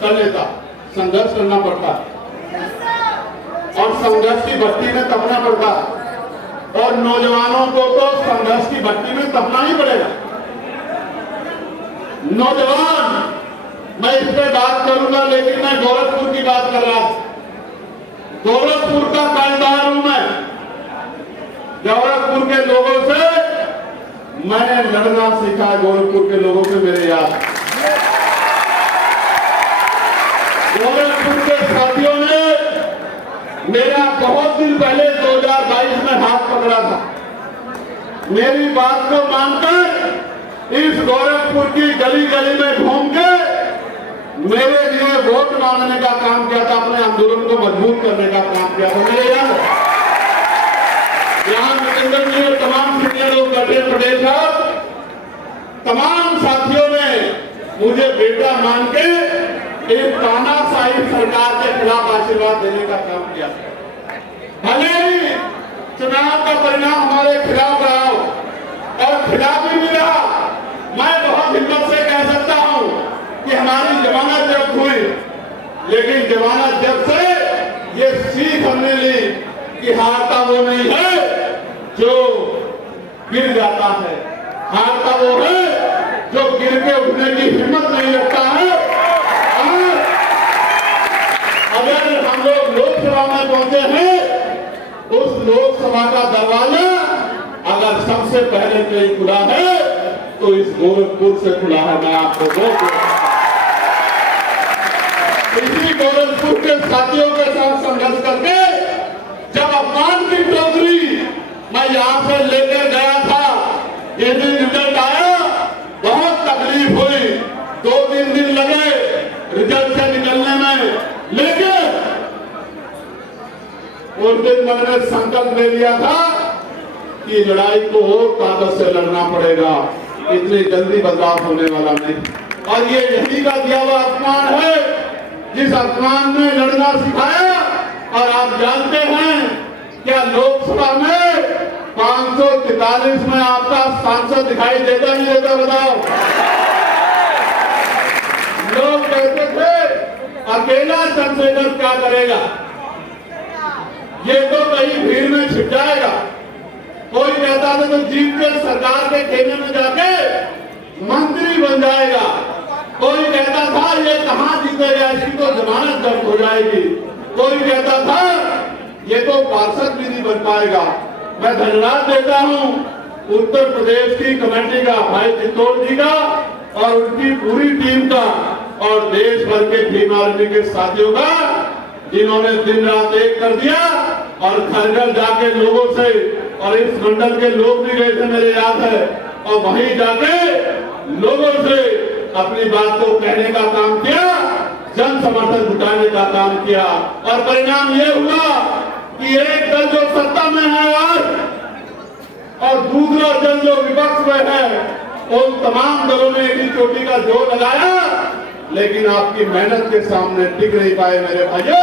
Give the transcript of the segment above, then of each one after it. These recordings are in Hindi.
कर लेता, संघर्ष करना पड़ता और संघर्ष की भट्टी में तपना पड़ता और नौजवानों को तो संघर्ष की भट्टी में तपना ही पड़ेगा। नौजवान, मैं इस पे बात करूंगा, लेकिन मैं गोरखपुर की बात कर रहा हूं। गोरखपुर का कर्जदार हूं मैं। गोरखपुर के लोगों से मैंने लड़ना सीखा, गोरखपुर के लोगों से मेरे याद। गोरखपुर के साथियों ने मेरा बहुत दिन पहले 2022 में हाथ पकड़ा था। मेरी बात को मानकर इस गोरखपुर की गली गली में घूम के मेरे लिए वोट मांगने का काम किया था, अपने आंदोलन को मजबूत करने का काम किया था। मेरे याद यहाँ नरेंद्र जी और तमाम सीनियर लोग बैठे, पटेल साहब, तमाम साथियों ने मुझे बेटा मान के एक तानाशाही सरकार के खिलाफ आशीर्वाद देने का काम किया। भले ही चुनाव का परिणाम हमारे खिलाफ रहा हो और खिलाफ ही मिला, मैं बहुत हिम्मत से कह सकता हूं कि हमारी जमानत जब्त हुई, लेकिन जमानत जब्त से ये सीख हमने ली कि हारता वो नहीं है जो गिर जाता है, हारता वो है जो गिर के उठने की हिम्मत नहीं रखता है। और अगर हम लोग लोकसभा में पहुंचे हैं, उस लोकसभा का दरवाजा अगर सबसे पहले कहीं खुला है तो इस गोरखपुर से खुला है। मैं आपको इसी गोरखपुर के साथियों के साथ संघर्ष करके जब अपमान की टोकरी मैं यहां से लेकर गया था, ये दिन रिजल्ट आया, बहुत तकलीफ हुई, 2-3 दिन लगे रिजल्ट से निकलने में, लेकिन उस दिन मैंने संकल्प ले लिया था कि लड़ाई को और ताकत से लड़ना पड़ेगा, इतनी जल्दी बदलाव होने वाला नहीं। और ये यही का दिया हुआ अपमान है, जिस अपमान में लड़ना सिखाया। और आप जानते हैं क्या लोकसभा में 543 में आपका सांसद दिखाई देता नहीं देता, बताओ। लोग कहते थे अकेला चंद्रशेखर क्या करेगा, ये तो कहीं भीड़ में छिप जाएगा। कोई कहता था तो जीत के सरकार के खेमे में जाके मंत्री बन जाएगा, कोई कहता था ये कहां जीतेगा, इसकी तो जमानत जब्त हो जाएगी, कोई कहता था ये तो पार्षद भी नहीं बन पाएगा। मैं धन्यवाद देता हूं उत्तर प्रदेश की कमेटी का, भाई चित्तौड़ जी का और उनकी पूरी टीम का, और देश भर के भीम आर्मी के साथियों का, जिन्होंने दिन रात एक कर दिया और घर घर जाके लोगों से, और इस मंडल के लोग भी गए थे मेरे याद है, और वहीं जाके लोगों से अपनी बात को कहने का काम किया, जन समर्थन जुटाने का काम किया। और परिणाम ये हुआ कि एक दल जो सत्ता में है आज और दूसरा दल जो विपक्ष में है, उन तमाम दलों ने एक चोटी का जोर लगाया, लेकिन आपकी मेहनत के सामने टिक नहीं पाए मेरे भाइयों,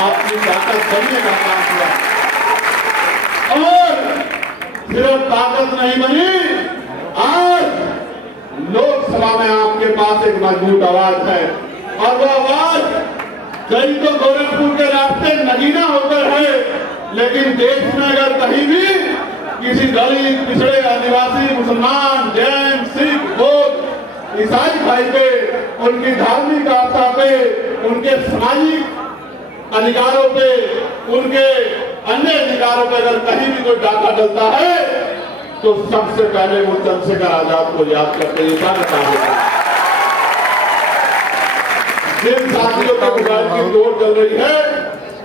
आपकी ताकत बनने का काम किया। और सिर्फ ताकत नहीं बनी, आज लोकसभा में आपके पास एक मजबूत आवाज है, और वो आवाज कहीं तो गोरखपुर के रास्ते नगीना होकर है, लेकिन देश में अगर कहीं भी किसी दलित, पिछड़े, आदिवासी, मुसलमान, जैन, सिख, बौद्ध, ईसाई भाई पे, उनकी धार्मिक आस्था पे, उनके सामाजिक अधिकारों पे, उनके अन्य अधिकारों पे अगर कहीं भी कोई डाका डलता है तो सबसे पहले वो चंद्रशेखर आजाद को याद करते हैं। जिन साथियों का मोबाइल की तोड़ चल रही है,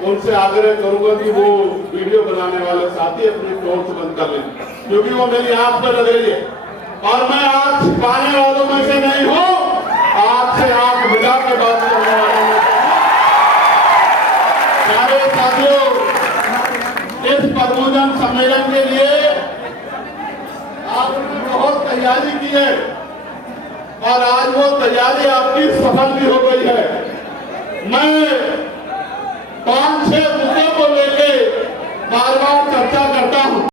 उनसे आग्रह करूंगा कि वो वीडियो बनाने वाले साथी अपनी तोड़ से बंद कर लें, क्योंकि वो मेरी आंख पर लग रही है। और मैं आंख छिपाने वालों में से नहीं हूं, आंख से आंख मिला के बात करने वालों में। सारे साथियों, इस पद्मोजन सम्मेलन के लिए आपने बहुत तैयारी की है और आज वो तैयारी आपकी सफल भी हो गई है।